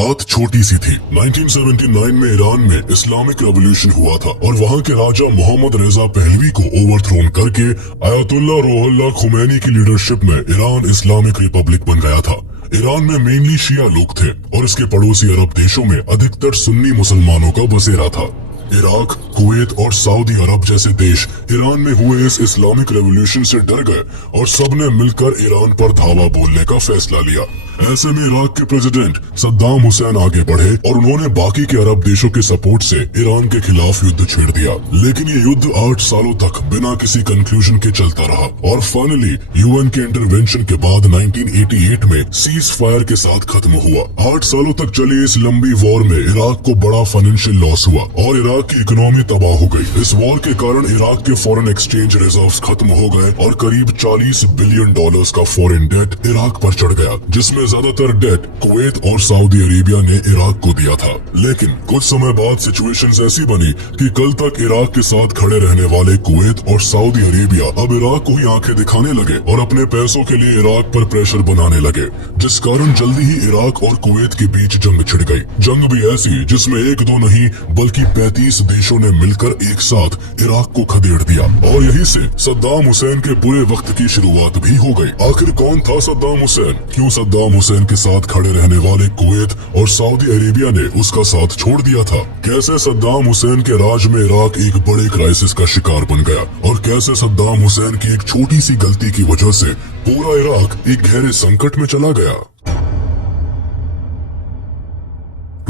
बात छोटी सी थी। 1979 में ईरान में इस्लामिक रेवोल्यूशन हुआ था और वहाँ के राजा मोहम्मद रेजा पहलवी को ओवरथ्रोन करके आयतुल्लाह रूहुल्लाह खुमैनी की लीडरशिप में ईरान इस्लामिक रिपब्लिक बन गया था। ईरान में मेनली शिया लोग थे और इसके पड़ोसी अरब देशों में अधिकतर सुन्नी मुसलमानों का बसेरा था। इराक, कुवैत और सऊदी अरब जैसे देश ईरान में हुए इस इस्लामिक रेवोल्यूशन से डर गए और सबने मिलकर ईरान पर धावा बोलने का फैसला लिया। ऐसे में इराक के प्रेसिडेंट सद्दाम हुसैन आगे बढ़े और उन्होंने बाकी के अरब देशों के सपोर्ट से ईरान के खिलाफ युद्ध छेड़ दिया। लेकिन ये युद्ध 8 सालों तक बिना किसी कंक्लूजन के चलता रहा और फाइनली यूएन के इंटरवेंशन के बाद 1988 में सीज फायर के साथ खत्म हुआ। 8 सालों तक चली इस लंबी वॉर में इराक को बड़ा फाइनेंशियल लॉस हुआ और इराक की इकोनॉमी तबाह हो गई। इस वॉर के कारण इराक के फॉरेन एक्सचेंज रिजर्व्स खत्म हो गए और करीब $40 बिलियन का फॉरेन डेट इराक पर चढ़ गया, जिसमें ज्यादातर डेट कुवैत और सऊदी अरेबिया ने इराक को दिया था। लेकिन कुछ समय बाद सिचुएशंस ऐसी बनी कि कल तक इराक के साथ खड़े रहने वाले कुवैत और सऊदी अरेबिया अब इराक को ही आंखें दिखाने लगे और अपने पैसों के लिए इराक पर प्रेशर बनाने लगे, जिस कारण जल्दी ही इराक और कुवैत के बीच जंग छिड़ गई। जंग भी ऐसी जिसमें 1-2 नहीं बल्कि 35 देशों ने मिलकर एक साथ इराक को खदेड़ दिया और यहीं से सद्दाम हुसैन के बुरे वक्त की शुरुआत भी हो गई। आखिर कौन था सद्दाम हुसैन? क्यों सद्दाम हुसैन के साथ खड़े रहने वाले कुवैत और सऊदी अरेबिया ने उसका साथ छोड़ दिया था? कैसे सद्दाम हुसैन के राज में इराक एक बड़े क्राइसिस का शिकार बन गया और कैसे सद्दाम हुसैन की एक छोटी सी गलती की वजह से पूरा इराक एक गहरे संकट में चला गया।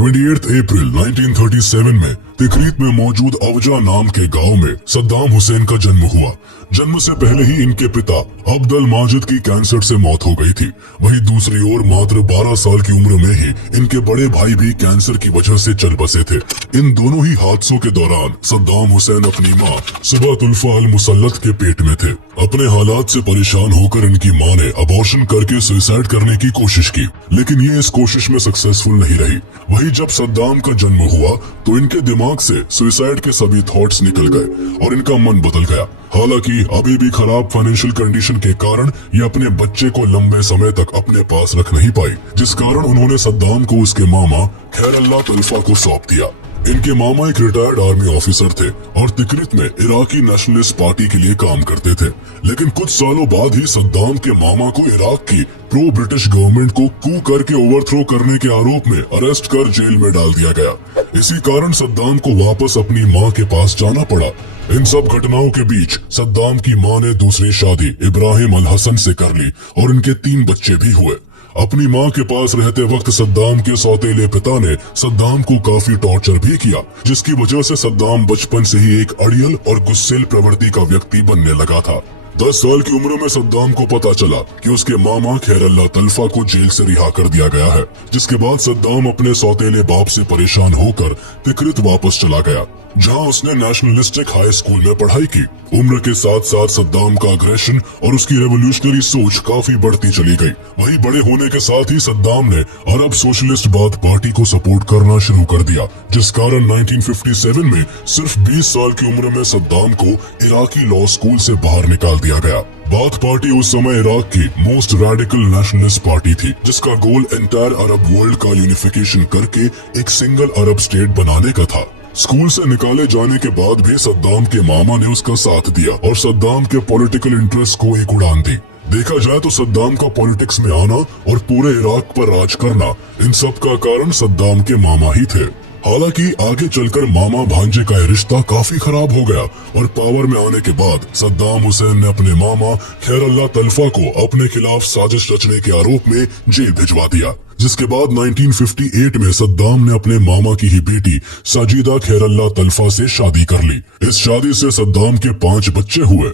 28 अप्रैल 1937 में तिकरीत में मौजूद अवजा नाम के गांव में सद्दाम हुसैन का जन्म हुआ। जन्म से पहले ही इनके पिता अब्दुल माजिद की कैंसर से मौत हो गई थी। वहीं दूसरी ओर मात्र 12 साल की उम्र में ही इनके बड़े भाई भी कैंसर की वजह से चल बसे थे। इन दोनों ही हादसों के दौरान सद्दाम हुसैन अपनी मां सुबतुल्फा अल मुसल्लत के पेट में थे। अपने हालात से परेशान होकर इनकी मां ने अबॉर्शन करके सुसाइड करने की कोशिश की, लेकिन ये इस कोशिश में सक्सेसफुल नहीं रही। वहीं जब सद्दाम का जन्म हुआ तो इनके दिमाग से सुसाइड के सभी थॉट्स निकल गए और इनका मन बदल गया। हालांकि अभी भी खराब फाइनेंशियल कंडीशन के कारण ये अपने बच्चे को लंबे समय तक अपने पास रख नहीं पाई, जिस कारण उन्होंने सद्दाम को उसके मामा खैरल्लाह तल्फा को सौंप दिया। इनके मामा एक रिटायर्ड आर्मी ऑफिसर थे और तिकरित में इराकी नेशनलिस्ट पार्टी के लिए काम करते थे। लेकिन कुछ सालों बाद ही सद्दाम के मामा को इराक की प्रो ब्रिटिश गवर्नमेंट को कू करके ओवरथ्रो करने के आरोप में अरेस्ट कर जेल में डाल दिया गया। इसी कारण सद्दाम को वापस अपनी मां के पास जाना पड़ा। इन सब घटनाओं के बीच सद्दाम की मां ने दूसरी शादी इब्राहिम अल हसन से कर ली और इनके 3 बच्चे भी हुए। अपनी मां के पास रहते वक्त सद्दाम के सौतेले पिता ने सद्दाम को काफी टॉर्चर भी किया, जिसकी वजह से सद्दाम बचपन से ही एक अड़ियल और गुस्सेल प्रवृत्ति का व्यक्ति बनने लगा था। 10 साल की उम्र में सद्दाम को पता चला कि उसके मामा खैरल्लाह तल्फा को जेल से रिहा कर दिया गया है, जिसके बाद सद्दाम अपने सौतेले बाप से परेशान होकर तिकरित वापस चला गया, जहां उसने नेशनलिस्टिक हाई स्कूल में पढ़ाई की। उम्र के साथ साथ सद्दाम का अग्रेशन और उसकी रेवोल्यूशनरी सोच काफी बढ़ती चली गई। वहीं बड़े होने के साथ ही सद्दाम ने अरब सोशलिस्ट बाथ पार्टी को सपोर्ट करना शुरू कर दिया, जिस कारण 1957 में सिर्फ 20 साल की उम्र में सद्दाम को इराकी लॉ स्कूल से बाहर निकाल दिया गया। बाथ पार्टी उस समय इराक की मोस्ट रेडिकल नेशनलिस्ट पार्टी थी, जिसका गोल एंटायर अरब वर्ल्ड का यूनिफिकेशन करके एक सिंगल अरब स्टेट बनाने का था। स्कूल से निकाले जाने के बाद भी सद्दाम के मामा ने उसका साथ दिया और सद्दाम के पॉलिटिकल इंटरेस्ट को एक उड़ान दी। देखा जाए तो सद्दाम का पॉलिटिक्स में आना और पूरे इराक पर राज करना, इन सब का कारण सद्दाम के मामा ही थे। हालांकि आगे चलकर मामा भांजे का रिश्ता काफी खराब हो गया और पावर में आने के बाद सद्दाम हुसैन ने अपने मामा खैरल्लाह तल्फा को अपने खिलाफ साजिश रचने के आरोप में जेल भिजवा दिया, जिसके बाद 1958 में सद्दाम ने अपने मामा की ही बेटी साजिदा खैरल्लाह तल्फा से शादी कर ली। इस शादी से सद्दाम के 5 बच्चे हुए।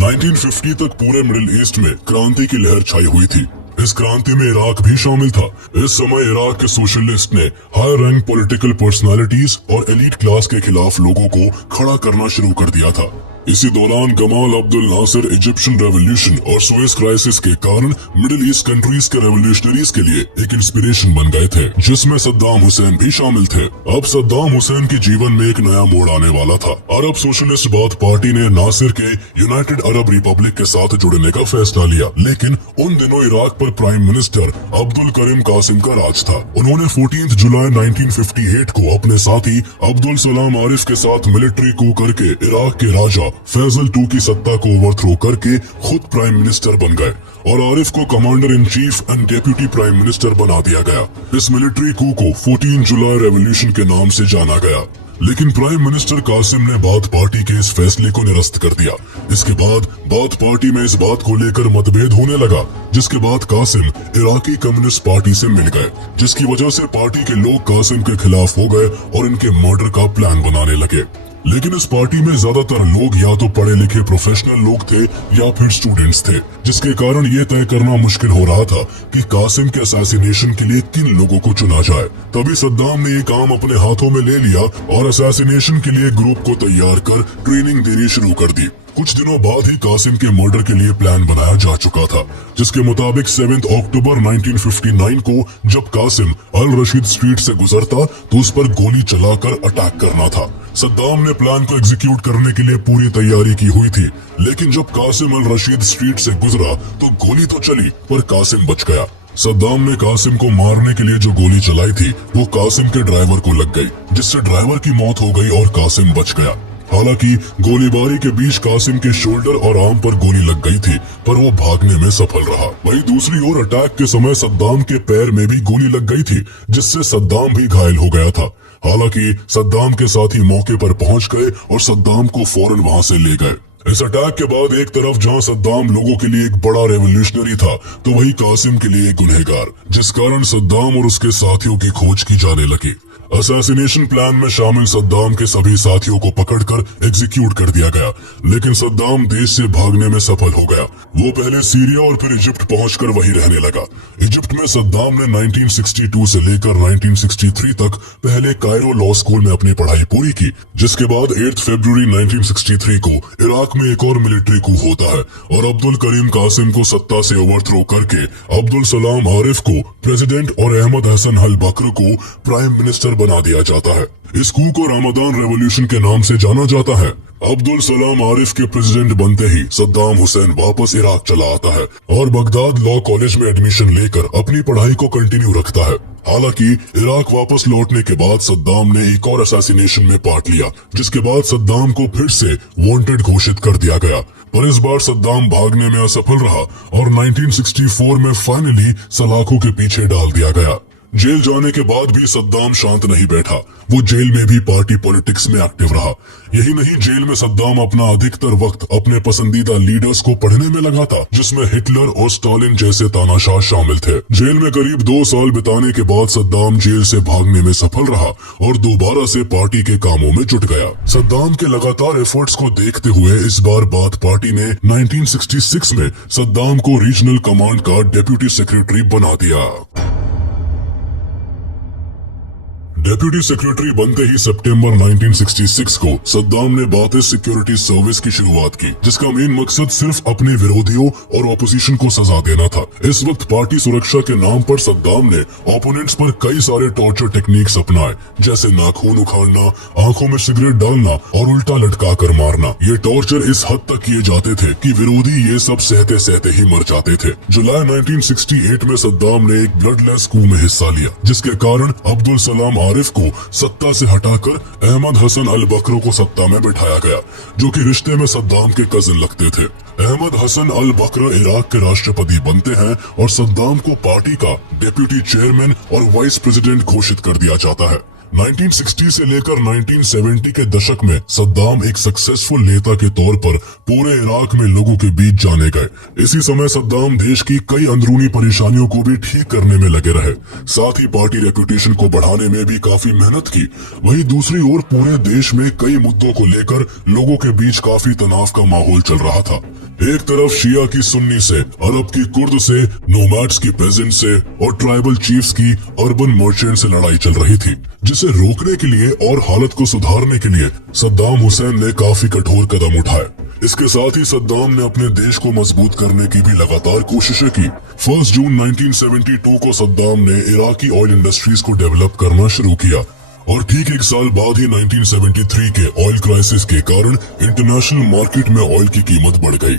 1950 तक पूरे मिडिल ईस्ट में क्रांति की लहर छाई हुई थी। इस क्रांति में इराक भी शामिल था। इस समय इराक के सोशलिस्ट ने हाई रैंक पॉलिटिकल पर्सनालिटीज और एलीट क्लास के खिलाफ लोगों को खड़ा करना शुरू कर दिया था। इसी दौरान Gamal Abdel Nasser Egyptian revolution और सुएज क्राइसिस के कारण मिडिल ईस्ट कंट्रीज के रेवोल्यूशनरीज के लिए एक इंस्पिरेशन बन गए थे, जिसमें सद्दाम हुसैन भी शामिल थे। अब सद्दाम हुसैन के जीवन में एक नया मोड़ आने वाला था। अरब सोशलिस्ट बाथ पार्टी ने नासिर के यूनाइटेड अरब रिपब्लिक के साथ जुड़ने का फैसला लिया, लेकिन उन दिनों इराक पर प्राइम मिनिस्टर अब्दुल करीम कासिम का राज था। उन्होंने 14 जुलाई 1958 को अपने साथी अब्दुल सलाम आरिफ के साथ मिलिट्री coup करके इराक के राजा फैजल II की सत्ता को ओवरथ्रो करके खुद प्राइम मिनिस्टर बन गए और आरिफ को commander in cheap and deputy prime minister बना दिया गया। इस मिलिट्री coup को 14 जुलाई रेवोल्यूशन के नाम से जाना गया, लेकिन प्राइम मिनिस्टर कासिम ने बाथ पार्टी के इस फैसले को निरस्त कर दिया। इसके बाद बाथ पार्टी में इस बात को लेकर मतभेद होने लगा, जिसके बाद कासिम इराकी कम्युनिस्ट पार्टी से मिल गए, जिसकी वजह से पार्टी के लोग कासिम के खिलाफ हो गए और इनके मर्डर का प्लान बनाने लगे। लेकिन इस पार्टी में ज्यादातर लोग या तो पढ़े लिखे प्रोफेशनल लोग थे या फिर स्टूडेंट्स थे, जिसके कारण ये तय करना मुश्किल हो रहा था कि कासिम के असैसिनेशन के लिए किन लोगों को चुना जाए। तभी सद्दाम ने ये काम अपने हाथों में ले लिया और असैसिनेशन के लिए ग्रुप को तैयार कर ट्रेनिंग देनी शुरू कर दी। कुछ दिनों बाद ही कासिम के मर्डर के लिए प्लान बनाया जा चुका था, जिसके मुताबिक 7 अक्टूबर 1959 को जब कासिम अल रशीद स्ट्रीट से गुजरता तो उस पर गोली चलाकर अटैक करना था। सद्दाम ने प्लान को एग्जीक्यूट करने के लिए पूरी तैयारी की हुई थी, लेकिन जब कासिम अल रशीद स्ट्रीट से गुजरा तो गोली तो चली पर कासिम बच गया। सद्दाम ने कासिम को मारने के लिए जो गोली चलाई थी वो कासिम के ड्राइवर को लग गई, जिससे ड्राइवर की मौत हो गई और कासिम बच गया। हालांकि गोलीबारी के बीच कासिम के शोल्डर और आर्म पर गोली लग गई थी, पर वो भागने में सफल रहा। वहीं दूसरी ओर अटैक के समय सद्दाम के पैर में भी गोली लग गई थी, जिससे सद्दाम भी घायल हो गया था। हालांकि सद्दाम के साथी मौके पर पहुंच गए और सद्दाम को फौरन वहां से ले गए। इस अटैक के बाद एक तरफ जहां सद्दाम लोगों के लिए एक बड़ा रेवोल्यूशनरी था, तो वही कासिम के लिए एक गुनहगार, जिस कारण सद्दाम और उसके साथियों की खोज की जाने लगी। असैसिनेशन प्लान में शामिल सद्दाम के सभी साथियों को पकड़कर एग्जीक्यूट कर दिया गया, लेकिन सद्दाम देश से भागने में सफल हो गया। वो पहले सीरिया और फिर इजिप्ट पहुंचकर वहीं रहने लगा। इजिप्ट में सद्दाम ने 1962 से लेकर 1963 तक पहले कायरो लॉ स्कूल में अपनी पढ़ाई पूरी की, जिसके बाद 8 फरवरी 1963 को इराक में एक और मिलिट्री coup होता है और अब्दुल करीम कासिम को सत्ता से ओवरथ्रो करके अब्दुल सलाम आरिफ को प्रेसिडेंट और अहमद हसन अल बकर को प्राइम मिनिस्टर बना दिया जाता है। इस coup को रमजान रेवोल्यूशन के नाम से जाना जाता है। अब्दुल सलाम आरिफ के प्रेसिडेंट बनते ही सद्दाम हुसैन वापस इराक चला आता है और बगदाद लॉ कॉलेज में एडमिशन लेकर अपनी पढ़ाई को कंटिन्यू रखता है। हालांकि इराक वापस लौटने के बाद सद्दाम ने एक और असैसिनेशन में पार्ट लिया, जिसके बाद सद्दाम को फिर से वांटेड घोषित कर दिया गया, पर इस बार सद्दाम भागने में असफल रहा और 1964 में फाइनली सलाखों के पीछे डाल दिया गया। जेल जाने के बाद भी सद्दाम शांत नहीं बैठा, वो जेल में भी पार्टी पॉलिटिक्स में एक्टिव रहा। यही नहीं, जेल में सद्दाम अपना अधिकतर वक्त अपने पसंदीदा लीडर्स को पढ़ने में लगा था, जिसमें हिटलर और स्टालिन जैसे तानाशाह शामिल थे। जेल में करीब 2 साल बिताने के बाद सद्दाम जेल से भागने में सफल रहा और दोबारा से पार्टी के कामों में जुट गया। सद्दाम के लगातार एफर्ट्स को देखते हुए इस बार बाथ पार्टी ने 1966 में सद्दाम को रीजनल कमांड का डेप्यूटी सेक्रेटरी बना दिया। डेप्यूटी सेक्रेटरी बनते ही सितंबर 1966 को सद्दाम ने बातिस सिक्योरिटी सर्विस की शुरुआत की, जिसका मेन मकसद सिर्फ अपने विरोधियों और ऑपोजिशन को सजा देना था। इस वक्त पार्टी सुरक्षा के नाम पर सद्दाम ने ओपोनेंट्स पर कई सारे टॉर्चर टेक्निक्स अपनाए, जैसे नाखून उखाड़ना, आंखों में सिगरेट डालना और उल्टा लटका कर मारना। ये टॉर्चर इस हद तक किए जाते थे कि विरोधी ये सब सहते सहते ही मर जाते थे। जुलाई 1968 में सद्दाम ने एक ब्लडलेस coup में हिस्सा लिया, जिसके कारण अब्दुल सलाम आरिफ को सत्ता से हटाकर अहमद हसन अल बकर को सत्ता में बिठाया गया, जो कि रिश्ते में सद्दाम के कजिन लगते थे। अहमद हसन अल बकर इराक के राष्ट्रपति बनते हैं और सद्दाम को पार्टी का डेप्यूटी चेयरमैन और वाइस प्रेसिडेंट घोषित कर दिया जाता है। 1960 से लेकर 1970 के दशक में सद्दाम एक सक्सेसफुल नेता के तौर पर पूरे इराक में लोगों के बीच जाने गए। इसी समय सद्दाम देश की कई अंदरूनी परेशानियों को भी ठीक करने में लगे रहे, साथ ही पार्टी रेपुटेशन को बढ़ाने में भी काफी मेहनत की। वहीं दूसरी ओर पूरे देश में कई मुद्दों को लेकर लोगों के बीच काफी तनाव का माहौल चल रहा था। एक तरफ शिया की सुन्नी से, अरब की कुर्द से, नोमैड्स की पेजेंट से और ट्राइबल चीफ्स की अर्बन मर्चेंट से लड़ाई चल रही थी, जिसे रोकने के लिए और हालत को सुधारने के लिए सद्दाम हुसैन ने काफी कठोर कदम उठाए। इसके साथ ही सद्दाम ने अपने देश को मजबूत करने की भी लगातार कोशिशें की। 1 जून 1972 को सद्दाम ने इराकी ऑयल इंडस्ट्रीज को डेवलप करना शुरू किया और ठीक एक साल बाद ही 1973 के ऑयल क्राइसिस के कारण इंटरनेशनल मार्केट में ऑयल की कीमत बढ़ गई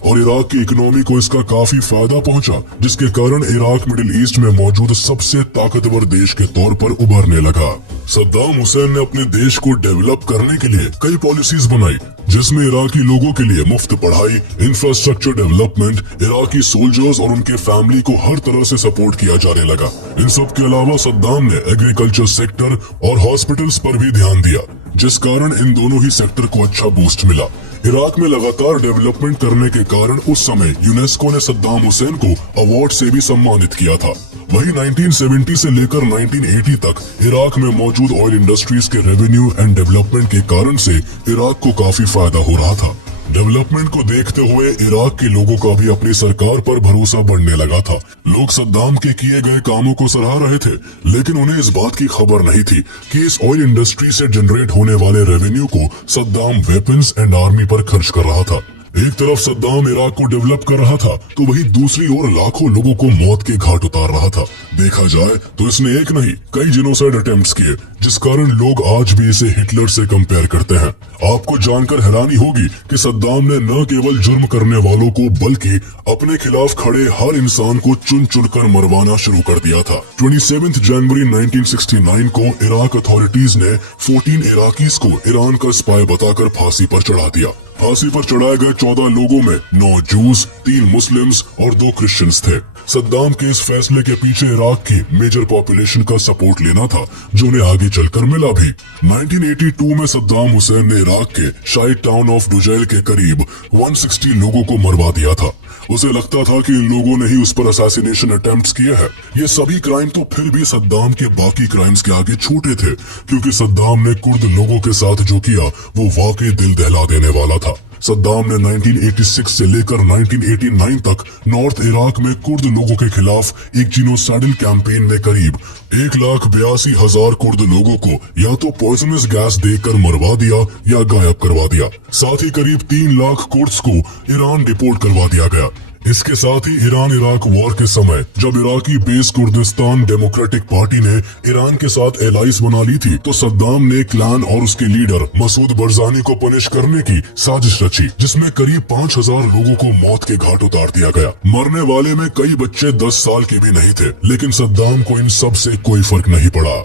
और इराक की इकोनॉमी को इसका काफी फायदा पहुंचा, जिसके कारण इराक मिडिल ईस्ट में मौजूद सबसे ताकतवर देश के तौर पर उभरने लगा। सद्दाम हुसैन ने अपने देश को डेवलप करने के लिए कई पॉलिसीज बनाई, जिसमें इराकी लोगों के लिए मुफ्त पढ़ाई, इंफ्रास्ट्रक्चर डेवलपमेंट, इराकी सोल्जर्स और उनके फैमिली को हर तरह से सपोर्ट किया जाने लगा। इन सब के अलावा सद्दाम ने एग्रीकल्चर सेक्टर और हॉस्पिटल्स पर भी ध्यान दिया, जिस कारण इन दोनों ही सेक्टर को अच्छा बूस्ट मिला। इराक में लगातार डेवलपमेंट करने के कारण उस समय यूनेस्को ने सद्दाम हुसैन को अवार्ड से भी सम्मानित किया था। वहीं 1970 से लेकर 1980 तक इराक में मौजूद ऑयल इंडस्ट्रीज के रेवेन्यू एंड डेवलपमेंट के कारण से इराक को काफी फायदा हो रहा था। डेवलपमेंट को देखते हुए इराक के लोगों का भी अपनी सरकार पर भरोसा बढ़ने लगा था। लोग सद्दाम के किए गए कामों को सराह रहे थे, लेकिन उन्हें इस बात की खबर नहीं थी कि इस ऑयल इंडस्ट्री से जनरेट होने वाले रेवेन्यू को सद्दाम वेपन्स एंड आर्मी पर खर्च कर रहा था। एक तरफ सद्दाम इराक को डेवलप कर रहा था, तो वहीं दूसरी ओर लाखों लोगों को मौत के घाट उतार रहा था। देखा जाए तो इसने एक नहीं कई जेनोसाइड अटेम्प्ट्स किए, जिस कारण लोग आज भी इसे हिटलर से कंपेयर करते हैं। आपको जानकर हैरानी होगी कि सद्दाम ने न केवल जुर्म करने वालों को बल्कि अपने खिलाफ खड़े हर इंसान को चुन चुन कर मरवाना शुरू कर दिया था। 27 जनवरी 1969 को इराक अथॉरिटीज ने 14 इराकीज को ईरान का स्पाई बताकर फांसी पर चढ़ा दिया। फांसी पर चढ़ाए गए 14 लोगों में 9 जूस, 3 मुस्लिम्स और 2 क्रिश्चियंस थे। सद्दाम के इस फैसले के पीछे इराक की मेजर पॉपुलेशन का सपोर्ट लेना था, जो उन्हें आगे चलकर मिला भी। 1982 में सद्दाम हुसैन ने इराक के शाइट टाउन ऑफ डुजैल के करीब 160 लोगों को मरवा दिया था। उसे लगता था कि इन लोगों ने ही उस पर असैसिनेशन अटेम्प्ट्स किए हैं। ये सभी क्राइम तो फिर भी सद्दाम के बाकी क्राइम्स के आगे छोटे थे, क्योंकि सद्दाम ने कुर्द लोगों के साथ जो किया वो वाकई दिल दहला देने वाला था। सद्दाम ने 1986 से लेकर 1989 तक नॉर्थ इराक में कुर्द लोगों के खिलाफ एक जीनोसाइडल कैंपेन में करीब 1,82,000 कुर्द लोगों को या तो पॉइजनस गैस देकर मरवा दिया या गायब करवा दिया। साथ ही करीब 3 लाख कुर्द्स को ईरान डिपोर्ट करवा दिया गया। इसके साथ ही ईरान इराक वॉर के समय जब Iraqi base Kurdistan democratic party ने ईरान के साथ एलाइंस बना ली थी, तो सद्दाम ने क्लान और उसके लीडर मसूद बरजानी को पनिश करने की साजिश रची, जिसमें करीब 5,000 लोगों को मौत के घाट उतार दिया गया। मरने वाले में कई बच्चे 10 साल के भी नहीं थे, लेकिन सद्दाम को इन सब से कोई फर्क नहीं पड़ा।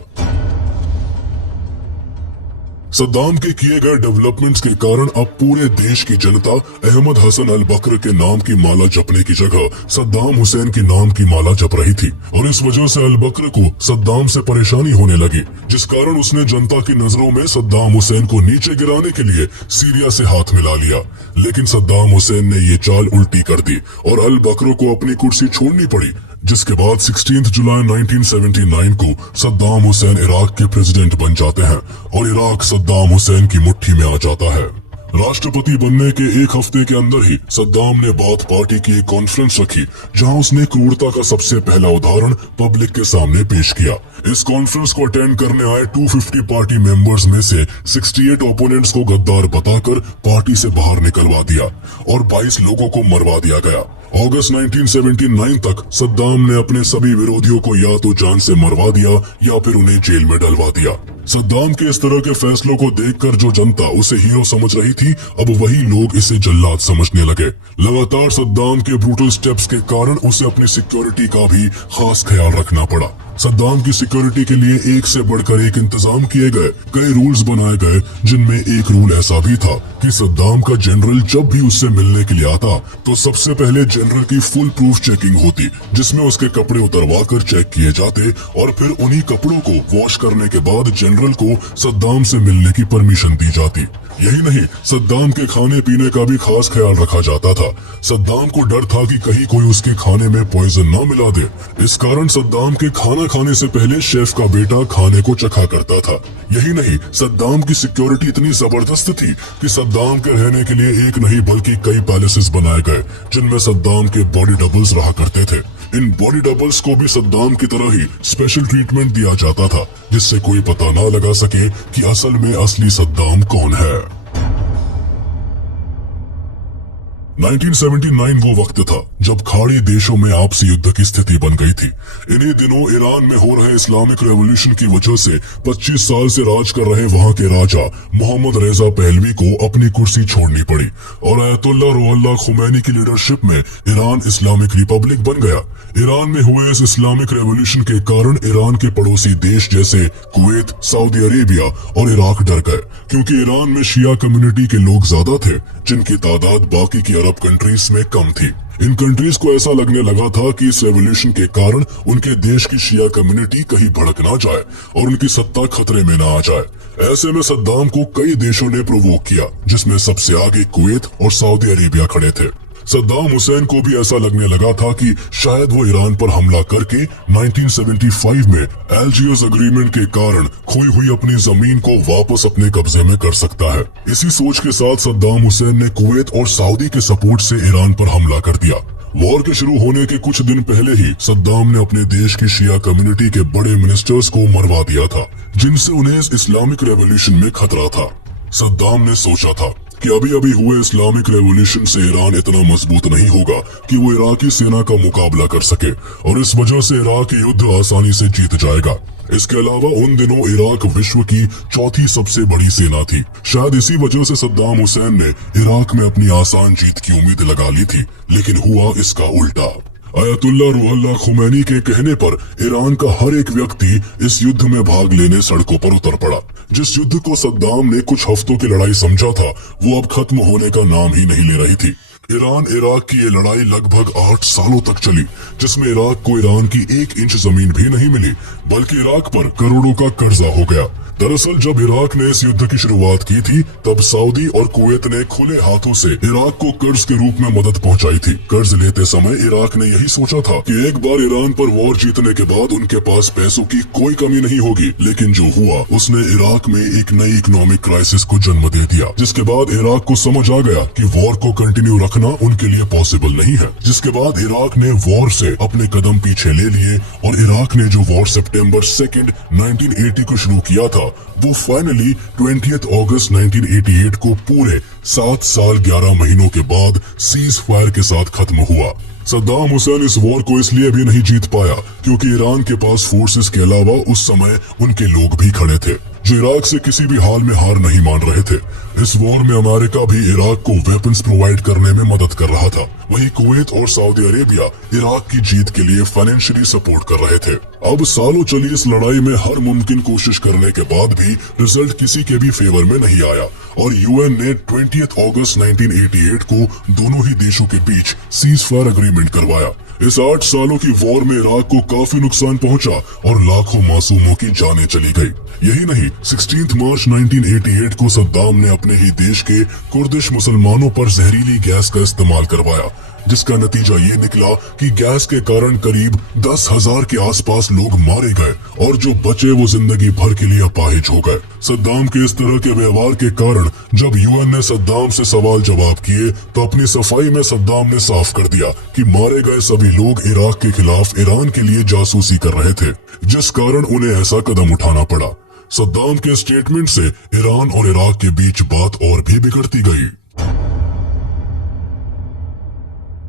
सद्दाम के किए गए डेवलपमेंट्स के कारण अब पूरे देश की जनता अहमद हसन अल बकर के नाम की माला जपने की जगह सद्दाम हुसैन के नाम की माला जप रही थी, और इस वजह से अल बकर को सद्दाम से परेशानी होने लगी, जिस कारण उसने जनता की नजरों में सद्दाम हुसैन को नीचे गिराने के लिए सीरिया से हाथ मिला लिया। लेकिन सद्दाम हुसैन ने ये चाल उल्टी कर दी और अल बकर को अपनी कुर्सी छोड़नी पड़ी, जिसके बाद 16 जुलाई 1979 को सद्दाम हुसैन इराक के प्रेसिडेंट बन जाते हैं और इराक सद्दाम हुसैन की मुट्ठी में आ जाता है। राष्ट्रपति बनने के एक हफ्ते के अंदर ही सद्दाम ने बाथ पार्टी की एक कॉन्फ्रेंस रखी, जहां उसने क्रूरता का सबसे पहला उदाहरण पब्लिक के सामने पेश किया। इस कॉन्फ्रेंस को अटेंड करने आए 250 पार्टी मेंबर्स में से 68 ओपोनेंट्स को गद्दार बताकर पार्टी से बाहर निकलवा दिया और 22 लोगों को मरवा दिया गया। अगस्त 1979 तक सद्दाम ने अपने सभी विरोधियों को या तो जान से मरवा दिया या फिर उन्हें जेल में डलवा दिया। सद्दाम के इस तरह के फैसलों को देखकर जो जनता उसे हीरो समझ रही थी, अब वही लोग इसे जल्लाद समझने लगे। लगातार सद्दाम के ब्रूटल स्टेप्स के कारण उसे अपनी सिक्योरिटी का भी खास ख्याल रखना पड़ा। सद्दाम की सिक्योरिटी के लिए एक से बढ़कर एक इंतजाम किए गए, कई रूल्स बनाए गए, जिनमें एक रूल ऐसा भी था कि सद्दाम का जनरल जब भी उससे मिलने के लिए आता तो सबसे पहले जनरल की फुल प्रूफ चेकिंग होती, जिसमें उसके कपड़े उतरवा कर चेक किए जाते और फिर उन्हीं कपड़ों को वॉश करने के बाद जनरल को सद्दाम से मिलने की परमिशन दी जाती। यही नहीं, सद्दाम के खाने पीने का भी खास ख्याल रखा जाता था। सद्दाम को डर था कि कहीं कोई उसके खाने में पॉइजन न मिला दे। इस कारण सद्दाम के खाना खाना खाने से पहले शेफ का बेटा खाने को चखा करता था। यही नहीं, सद्दाम की सिक्योरिटी इतनी जबरदस्त थी कि सद्दाम के रहने के लिए एक नहीं बल्कि कई पैलेसेस बनाए गए, जिनमें सद्दाम के बॉडी डबल्स रहा करते थे। इन बॉडी डबल्स को भी सद्दाम की तरह ही स्पेशल ट्रीटमेंट दिया जाता था, जिससे कोई पता ना लगा सके कि असल में असली सद्दाम कौन है। 1979 वो वक्त था जब खाड़ी देशों में आपसी युद्ध की स्थिति बन गई थी। इन्हीं दिनों ईरान में हो रहे इस्लामिक रेवोल्यूशन की वजह से 25 साल से राज कर रहे वहां के राजा मोहम्मद रेजा पहलवी को अपनी कुर्सी छोड़नी पड़ी और अयतुल्ला रुहुल्लाह खुमैनी की लीडरशिप में ईरान इस्लामिक रिपब्लिक बन गया। ईरान में हुए इस इस्लामिक रेवोल्यूशन के कारण ईरान के पड़ोसी देश जैसे कुवैत, सऊदी अरेबिया और इराक डर गए, क्योंकि ईरान में शिया कम्युनिटी के लोग ज्यादा थे, जिनकी तादाद बाकी की अरब कंट्रीज में कम थी। इन कंट्रीज को ऐसा लगने लगा था कि इस रेवोल्यूशन के कारण उनके देश की शिया कम्युनिटी कहीं भड़क ना जाए और उनकी सत्ता खतरे में ना आ जाए। ऐसे में सद्दाम को कई देशों ने प्रोवोक किया, जिसमें सबसे आगे कुवैत और सऊदी अरेबिया खड़े थे। सद्दाम हुसैन को भी ऐसा लगने लगा था कि शायद वो ईरान पर हमला करके 1975 में अल्जियर्स एग्रीमेंट के कारण खोई हुई अपनी जमीन को वापस अपने कब्जे में कर सकता है। इसी सोच के साथ सद्दाम हुसैन ने कुवैत और सऊदी के सपोर्ट से ईरान पर हमला कर दिया। वॉर के शुरू होने के कुछ दिन पहले ही सद्दाम ने अपने देश की शिया कम्युनिटी के बड़े मिनिस्टर्स को मरवा दिया था, जिनसे उन्हें इस इस्लामिक रेवोल्यूशन में खतरा था। सद्दाम ने सोचा था कि अभी अभी हुए इस्लामिक रेवोल्यूशन से ईरान इतना मजबूत नहीं होगा कि वो इराकी सेना का मुकाबला कर सके और इस वजह से इराक युद्ध आसानी से जीत जाएगा। इसके अलावा उन दिनों इराक विश्व की चौथी सबसे बड़ी सेना थी। शायद इसी वजह से सद्दाम हुसैन ने इराक में अपनी आसान जीत की उम्मीद लगा ली थी, लेकिन हुआ इसका उल्टा। अयतुल्ला रुहुल्लाह खुमैनी के कहने पर ईरान का हर एक व्यक्ति इस युद्ध में भाग लेने सड़कों पर उतर पड़ा। जिस युद्ध को सद्दाम ने कुछ हफ्तों की लड़ाई समझा था, वो अब खत्म होने का नाम ही नहीं ले रही थी। ईरान इराक की ये लड़ाई लगभग 8 सालों तक चली, जिसमें इराक को ईरान की 1 इंच जमीन भी नहीं मिली, बल्कि इराक पर करोड़ों का कर्जा हो गया। दरअसल जब इराक ने इस युद्ध की शुरुआत की थी, तब सऊदी और कुवैत ने खुले हाथों से इराक को कर्ज के रूप में मदद पहुंचाई थी। कर्ज लेते समय इराक ने यही सोचा था कि एक बार ईरान पर वॉर जीतने के बाद उनके पास पैसों की कोई कमी नहीं होगी, लेकिन जो हुआ उसने इराक में एक नई इकोनॉमिक क्राइसिस को जन्म दे दिया, जिसके बाद इराक को समझ आ गया कि वॉर को कंटिन्यू रखना उनके लिए पॉसिबल नहीं है। जिसके बाद इराक ने वॉर से अपने कदम पीछे ले लिए और इराक ने जो वॉर सितंबर 2, 1980 को शुरू किया था, वो फाइनली 20 अगस्त 1988 को पूरे 7 साल 11 महीनों के बाद सीज फायर के साथ खत्म हुआ। सद्दाम हुसैन इस वॉर को इसलिए भी नहीं जीत पाया क्योंकि ईरान के पास फोर्सेस के अलावा उस समय उनके लोग भी खड़े थे, जो इराक से किसी भी हाल में हार नहीं मान रहे थे। इस वॉर में अमेरिका भी इराक को वेपन्स प्रोवाइड करने में मदद कर रहा था। वहीं कुवैत और सऊदी अरेबिया इराक की जीत के लिए फाइनेंशियली सपोर्ट कर रहे थे। अब सालों चली इस लड़ाई में हर मुमकिन कोशिश करने के बाद भी रिजल्ट किसी के भी फेवर में नहीं आया और यूएन ने 20 अगस्त 1988 को दोनों ही देशों के बीच सीज फायर एग्रीमेंट करवाया। इस 8 सालों की वॉर में इराक को काफी नुकसान पहुंचा और लाखों मासूमों की जानें चली गई। यही नहीं, 16 मार्च 1988 को सद्दाम ने अपने ही देश के कुर्दिश मुसलमानों पर जहरीली गैस का इस्तेमाल करवाया, जिसका नतीजा ये निकला कि गैस के कारण करीब 10,000 के आसपास लोग मारे गए और जो बचे वो जिंदगी भर के लिए अपाहिज हो गए। सद्दाम के इस तरह के व्यवहार के कारण जब यूएन ने सद्दाम से सवाल जवाब किए, तो अपनी सफाई में सद्दाम ने साफ कर दिया कि मारे गए सभी लोग इराक के खिलाफ ईरान के लिए जासूसी कर रहे थे, जिस कारण उन्हें ऐसा कदम उठाना पड़ा। सद्दाम के स्टेटमेंट से ईरान और इराक के बीच बात और भी बिगड़ती गई।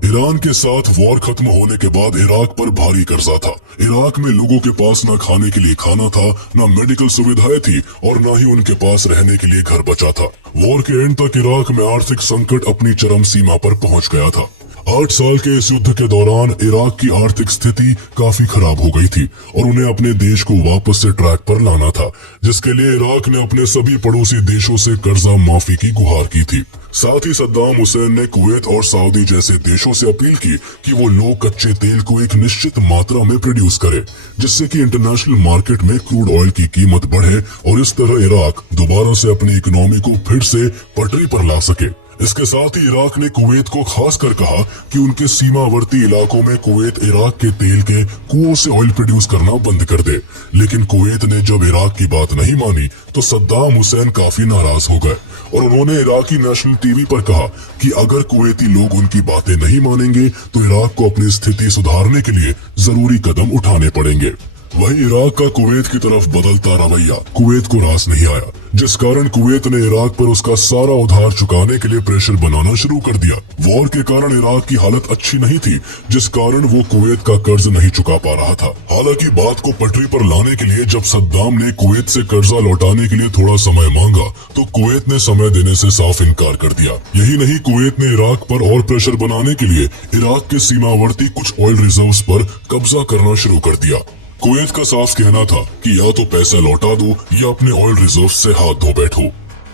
ईरान के साथ वॉर खत्म होने के बाद इराक पर भारी कर्जा था। इराक में लोगों के पास न खाने के लिए खाना था, न मेडिकल सुविधाएं थी और न ही उनके पास रहने के लिए घर बचा था। वॉर के एंड तक इराक में आर्थिक संकट अपनी चरम सीमा पर पहुंच गया था। 8 साल के इस युद्ध के दौरान इराक की आर्थिक स्थिति काफी खराब हो गई थी और उन्हें अपने देश को वापस से ट्रैक पर लाना था, जिसके लिए इराक ने अपने सभी पड़ोसी देशों से कर्जा माफी की गुहार की थी। साथ ही सद्दाम हुसैन ने कुवैत और सऊदी जैसे देशों से अपील की कि वो लोग कच्चे तेल को एक निश्चित मात्रा में प्रोड्यूस करे, जिससे कि इंटरनेशनल मार्केट में क्रूड ऑयल की कीमत बढ़े और इस तरह इराक दोबारा से अपनी इकोनॉमी को फिर से पटरी पर ला सके। इसके साथ ही इराक ने कुवैत को खास कर कहा कि उनके सीमावर्ती इलाकों में कुवैत इराक के तेल के कुओं से ऑयल प्रोड्यूस करना बंद कर दे। लेकिन कुवैत ने जब इराक की बात नहीं मानी तो सद्दाम हुसैन काफी नाराज हो गए और उन्होंने इराकी नेशनल टीवी पर कहा कि अगर कुवैती लोग उनकी बातें नहीं मानेंगे तो इराक को अपनी स्थिति सुधारने के लिए जरूरी कदम उठाने पड़ेंगे। वहीं इराक का कुवैत की तरफ बदलता रवैया कुवैत को रास नहीं आया, जिस कारण कुवैत ने इराक पर उसका सारा उधार चुकाने के लिए प्रेशर बनाना शुरू कर दिया। वॉर के कारण इराक की हालत अच्छी नहीं थी, जिस कारण वो कुवैत का कर्ज नहीं चुका पा रहा था। हालांकि बात को पटरी पर लाने के लिए जब सद्दाम ने कुवैत से कर्जा लौटाने के लिए थोड़ा समय मांगा तो कुवैत ने समय देने से साफ इनकार कर दिया। यही नहीं, कुवैत ने इराक पर और प्रेशर बनाने के लिए इराक के सीमावर्ती कुछ ऑयल रिजर्व्स पर कब्जा करना शुरू कर दिया। कुवैत का साफ कहना था कि या तो पैसा लौटा दो या अपने ऑयल रिजर्व से हाथ धो बैठो।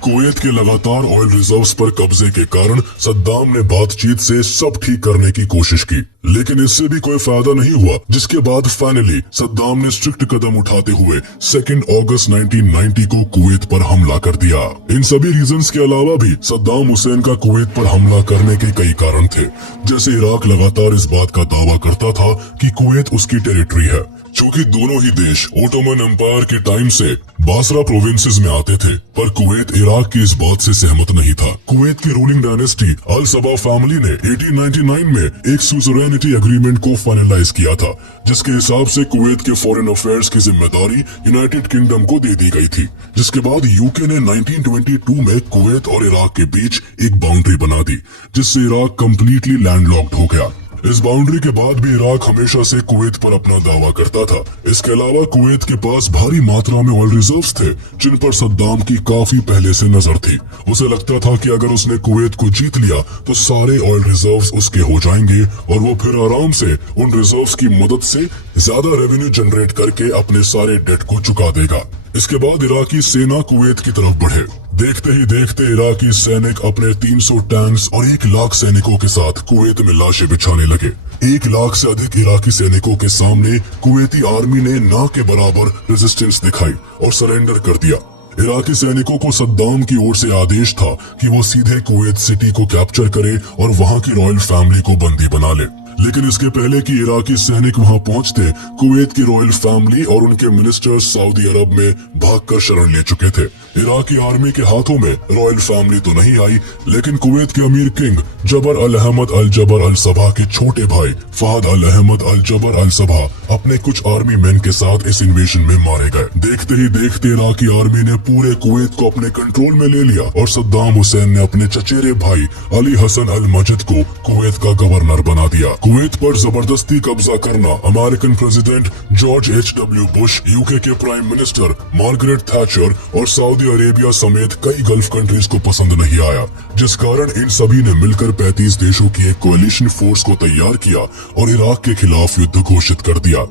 कुवैत के लगातार ऑयल रिजर्व्स पर कब्जे के कारण सद्दाम ने बातचीत से सब ठीक करने की कोशिश की, लेकिन इससे भी कोई फायदा नहीं हुआ, जिसके बाद फाइनली सद्दाम ने स्ट्रिक्ट कदम उठाते हुए 2 अगस्त 1990 को कुवैत पर हमला कर दिया। इन सभी रीजंस के अलावा भी सद्दाम हुसैन का कुवैत पर हमला करने के कई कारण थे। जैसे इराक लगातार इस बात का दावा करता था कि कुवैत उसकी टेरिटरी है, चूँकि दोनों ही देश ओटोमन एम्पायर के टाइम से बासरा प्रोविंसेस में आते थे, पर कुवैत इराक की इस बात से सहमत नहीं था। कुवैत की रूलिंग डायनेस्टी अल सबा फैमिली ने 1899 में एक सुजरेनिटी एग्रीमेंट को फाइनलाइज किया था, जिसके हिसाब से कुवैत के फॉरेन अफेयर्स की जिम्मेदारी यूनाइटेड किंगडम को दे दी गई थी। जिसके बाद यूके ने 1922 में कुवैत और इराक के बीच एक बाउंड्री बना दी, जिससे इराक कम्प्लीटली लैंडलॉक्ड हो गया। इस बाउंड्री के बाद भी इराक हमेशा से कुवैत पर अपना दावा करता था। इसके अलावा कुवैत के पास भारी मात्रा में ऑयल रिजर्व्स थे, जिन पर सद्दाम की काफी पहले से नजर थी। उसे लगता था कि अगर उसने कुवैत को जीत लिया तो सारे ऑयल रिजर्व्स उसके हो जाएंगे और वो फिर आराम से उन रिजर्व्स की मदद से ज्यादा रेवेन्यू जनरेट करके अपने सारे डेट को चुका देगा। इसके बाद इराकी सेना कुवैत की तरफ बढ़े। देखते ही देखते इराकी सैनिक अपने 300 टैंक्स और 1 लाख सैनिकों के साथ कुवैत में लाशें बिछाने लगे। 1 लाख से अधिक इराकी सैनिकों के सामने कुवैती आर्मी ने ना के बराबर रेजिस्टेंस दिखाई और सरेंडर कर दिया। इराकी सैनिकों को सद्दाम की ओर से आदेश था कि वो सीधे कुवैत सिटी को कैप्चर करे और वहां की रॉयल फैमिली को बंदी बना ले। लेकिन इसके पहले कि इराकी सैनिक वहां पहुंचते, कुवैत की रॉयल फैमिली और उनके मिनिस्टर्स सऊदी अरब में भागकर शरण ले चुके थे। इराकी आर्मी के हाथों में रॉयल फैमिली तो नहीं आई, लेकिन कुवैत के अमीर किंग जबर अल अहमद अल जबर अल सबा के छोटे भाई फहद अल अहमद अल जबर अल सबा अपने कुछ आर्मी मैन के साथ इस इन्वेशन में मारे गए। देखते ही देखते इराकी आर्मी ने पूरे कुवैत को अपने कंट्रोल में ले लिया और सद्दाम हुसैन ने अपने चचेरे भाई अली हसन अल मजिद को कुवैत का गवर्नर बना दिया। कुवैत पर जबरदस्ती कब्जा करना American president George H.W. Bush, UK के प्राइम मिनिस्टर मार्गरेट थैचर और सऊदी अरेबिया समेत कई गल्फ कंट्रीज को पसंद नहीं आया, जिस कारण इन सभी ने मिलकर 35 देशों की एक कोएलिशन फोर्स को तैयार किया और इराक के खिलाफ युद्ध घोषित कर दिया।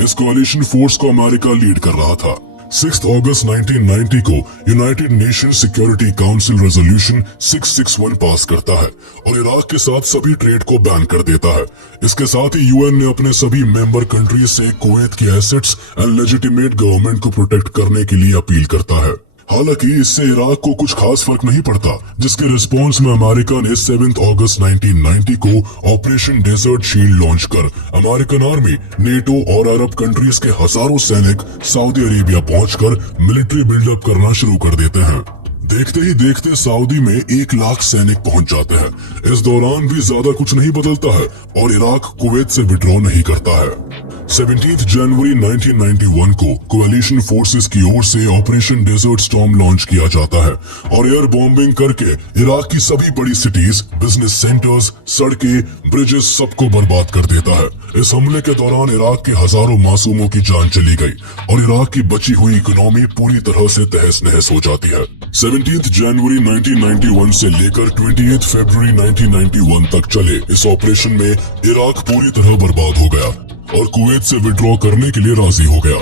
इस कोएलिशन फोर्स को अमेरिका लीड कर रहा था। 6 अगस्त 1990 को United nation security council resolution 661 पास करता है और इराक के साथ सभी ट्रेड को बैन कर देता है। इसके साथ ही यूएन ने अपने सभी मेंबर कंट्रीज से कुवैत के एसेट्स एंड लेजिटिमेट गवर्नमेंट को प्रोटेक्ट करने के लिए अपील करता है। हालांकि इससे इराक को कुछ खास फर्क नहीं पड़ता, जिसके रिस्पॉन्स में अमेरिका ने 7 अगस्त 1990 को ऑपरेशन डेजर्ट शील्ड लॉन्च कर अमेरिकन आर्मी, नेटो और अरब कंट्रीज के हजारों सैनिक सऊदी अरेबिया पहुंचकर मिलिट्री बिल्डअप करना शुरू कर देते हैं। देखते ही देखते सऊदी में 1 लाख सैनिक पहुंच जाते हैं। इस दौरान भी ज्यादा कुछ नहीं बदलता है और इराक कुवैत से विड्रॉ नहीं करता है। 17 जनवरी 1991 को कोएलिशन फोर्सेस की ओर से ऑपरेशन डेजर्ट स्टॉर्म लॉन्च किया जाता है और एयर बॉम्बिंग करके इराक की सभी बड़ी सिटीज, बिजनेस सेंटर्स, सड़कें, ब्रिजेस सबको बर्बाद कर देता है। इस हमले के दौरान इराक के हजारों मासूमों की जान चली गई और इराक की बची हुई इकोनॉमी पूरी तरह से तहस नहस हो जाती है। 17 जनवरी 1991 से लेकर 28 फरवरी 1991 तक चले इस ऑपरेशन में इराक पूरी तरह बर्बाद हो गया और कुवैत से विड्रॉ करने के लिए राजी हो गया।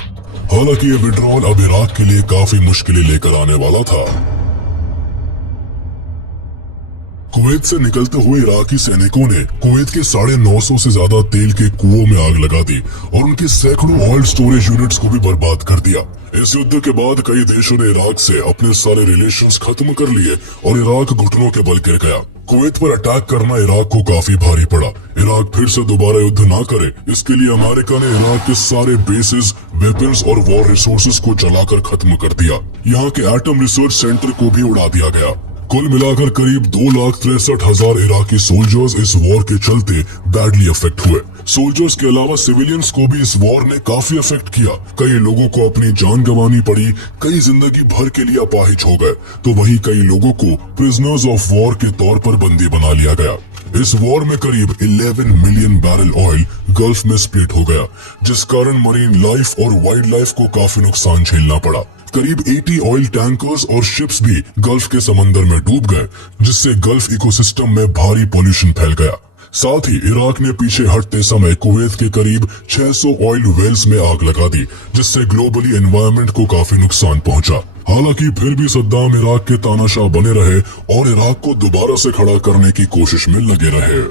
हालांकि ये विड्रॉल अब इराक के लिए काफी मुश्किलें लेकर आने वाला था। कुवैत से निकलते हुए इराकी सैनिकों ने कुवैत के 950 से ज्यादा तेल के कुओं में आग लगा दी और उनके सैकड़ों ऑयल स्टोरेज यूनिट्स को भी बर्बाद कर दिया। इस युद्ध के बाद कई देशों ने इराक से अपने सारे रिलेशंस खत्म कर लिए और इराक घुटनों के बल गिर गया। कुवैत पर अटैक करना इराक को काफी भारी पड़ा। इराक फिर से दोबारा युद्ध ना करे, इसके लिए अमेरिका ने इराक के सारे बेसिस, वेपन्स और वॉर रिसोर्सेज को जलाकर खत्म कर दिया। यहाँ के एटम रिसर्च सेंटर को भी उड़ा दिया गया। कुल मिलाकर करीब 2,63,000 इराकी सोल्जर्स इस वॉर के चलते बैडली अफेक्ट हुए। सोल्जर्स के अलावा सिविलियंस को भी इस वॉर ने काफी अफेक्ट किया। कई लोगों को अपनी जान गंवानी पड़ी, कई जिंदगी भर के लिए अपाहिज हो गए, तो वहीं कई लोगों को प्रिजनर्स ऑफ वॉर के तौर पर बंदी बना लिया गया। इस वॉर में करीब 11 मिलियन बैरल ऑयल गल्फ में स्प्लिट हो गया, जिस कारण मरीन लाइफ और वाइल्ड लाइफ को काफी नुकसान झेलना पड़ा। करीब 80 ऑयल टैंकर्स और शिप्स भी गल्फ के समंदर में डूब गए, जिससे गल्फ इकोसिस्टम में भारी पॉल्यूशन फैल गया। साथ ही इराक ने पीछे हटते समय कुवैत के करीब 600 ऑयल वेल्स में आग लगा दी, जिससे ग्लोबली एनवायरनमेंट को काफी नुकसान पहुंचा। हालांकि फिर भी सद्दाम इराक के तानाशाह बने रहे और इराक को दोबारा से खड़ा करने की कोशिश में लगे रहे।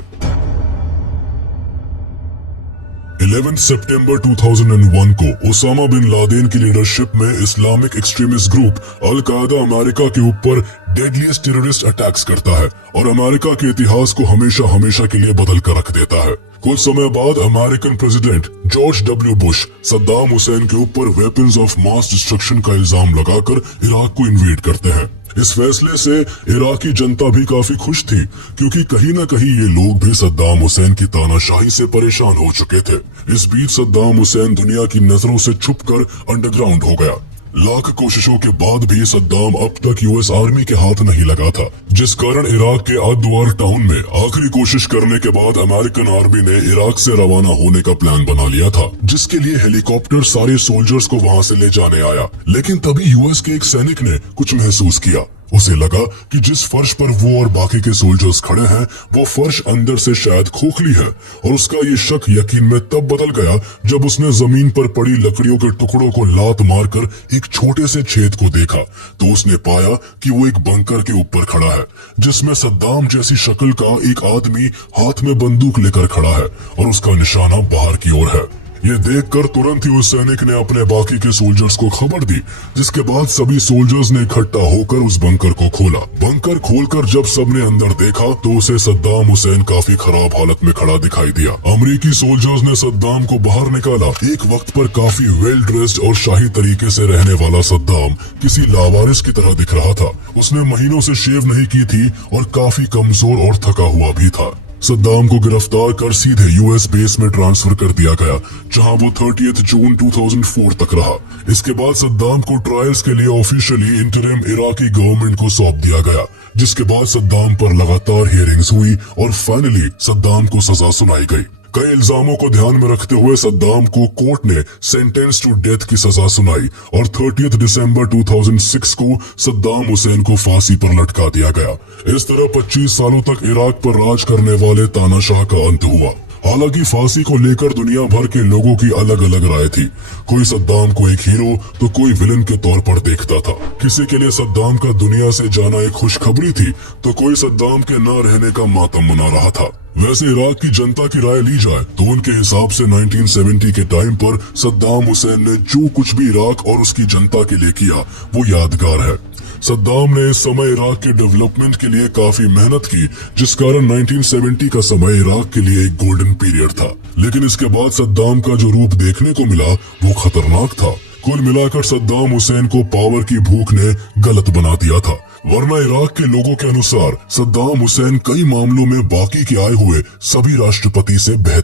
11 सितंबर 2001 को ओसामा बिन लादेन की लीडरशिप में इस्लामिक एक्सट्रीमिस्ट ग्रुप अल कायदा अमेरिका के ऊपर डेडलीस्ट टेररिस्ट अटैक्स करता है और अमेरिका के इतिहास को हमेशा हमेशा के लिए बदल कर रख देता है। कुछ समय बाद American president George W Bush Saddam Hussain के ऊपर वेपन्स ऑफ मास डिस्ट्रक्शन का इल्जाम लगाकर इराक को इन्वेड करते हैं। इस फैसले से इराकी जनता भी काफी खुश थी, क्योंकि कहीं न कहीं ये लोग भी सद्दाम हुसैन की तानाशाही से परेशान हो चुके थे। इस बीच सद्दाम हुसैन दुनिया की नजरों से छुपकर अंडरग्राउंड हो गया। लाख कोशिशों के बाद भी सद्दाम अब तक यूएस आर्मी के हाथ नहीं लगा था, जिस कारण इराक के अदवार टाउन में आखिरी कोशिश करने के बाद अमेरिकन आर्मी ने इराक से रवाना होने का प्लान बना लिया था, जिसके लिए हेलीकॉप्टर सारे सोल्जर्स को वहां से ले जाने आया। लेकिन तभी यूएस के एक सैनिक ने कुछ महसूस किया। उसे लगा कि जिस फर्श पर वो और बाकी के सोल्जर्स खड़े हैं वो फर्श अंदर से शायद खोखली है, और उसका ये शक यकीन में तब बदल गया जब उसने जमीन पर पड़ी लकड़ियों के टुकड़ों को लात मारकर एक छोटे से छेद को देखा। तो उसने पाया कि वो एक बंकर के ऊपर खड़ा है, जिसमें सद्दाम जैसी शक्ल का एक आदमी हाथ में बंदूक लेकर खड़ा है और उसका निशाना बाहर की ओर है। ये देखकर तुरंत ही उस सैनिक ने अपने बाकी के सोल्जर्स को खबर दी, जिसके बाद सभी सोल्जर्स ने इकट्ठा होकर उस बंकर को खोला। बंकर खोलकर जब सबने अंदर देखा तो उसे सद्दाम हुसैन काफी खराब हालत में खड़ा दिखाई दिया। अमेरिकी सोल्जर्स ने सद्दाम को बाहर निकाला। एक वक्त पर काफी वेल ड्रेस्ड और शाही तरीके से रहने वाला सद्दाम किसी लावारिस की तरह दिख रहा था। उसने महीनों से शेव नहीं की थी और काफी कमजोर और थका हुआ भी था। सद्दाम को गिरफ्तार कर सीधे यूएस बेस में ट्रांसफर कर दिया गया, जहां वो 30 जून 2004 तक रहा। इसके बाद सद्दाम को ट्रायल्स के लिए ऑफिशियली इंटरिम इराकी गवर्नमेंट को सौंप दिया गया, जिसके बाद सद्दाम पर लगातार हियरिंग्स हुई और फाइनली सद्दाम को सजा सुनाई गई। कई इल्जामों को ध्यान में रखते हुए सद्दाम को कोर्ट ने सेंटेंस टू डेथ की सजा सुनाई और 30 दिसंबर 2006 को सद्दाम हुसैन को फांसी पर लटका दिया गया। इस तरह 25 सालों तक इराक पर राज करने वाले तानाशाह का अंत हुआ। हालांकि फांसी को लेकर दुनिया भर के लोगों की अलग अलग राय थी। कोई सद्दाम को एक हीरो तो कोई विलन के तौर पर देखता था। किसी के लिए सद्दाम का दुनिया से जाना एक खुशखबरी थी, तो कोई सद्दाम के न रहने का मातम मना रहा था। वैसे इराक की जनता की राय ली जाए तो उनके हिसाब से 1970 के टाइम पर सद्दाम हुसैन ने जो कुछ भी इराक और उसकी जनता के लिए किया वो यादगार है। सद्दाम ने इस समय इराक के डेवलपमेंट के लिए काफी मेहनत की, जिस कारण 1970 का समय इराक के लिए एक गोल्डन पीरियड था। लेकिन इसके बाद सद्दाम का जो रूप देखने को मिला वो खतरनाक था। कुल मिलाकर सद्दाम हुसैन को पावर की भूख ने गलत बना दिया था, वरना इराक के लोगों के अनुसार सद्दाम हुसैन कई मामलों में बाकी के आए हुए सभी राष्ट्रपति से बेहतर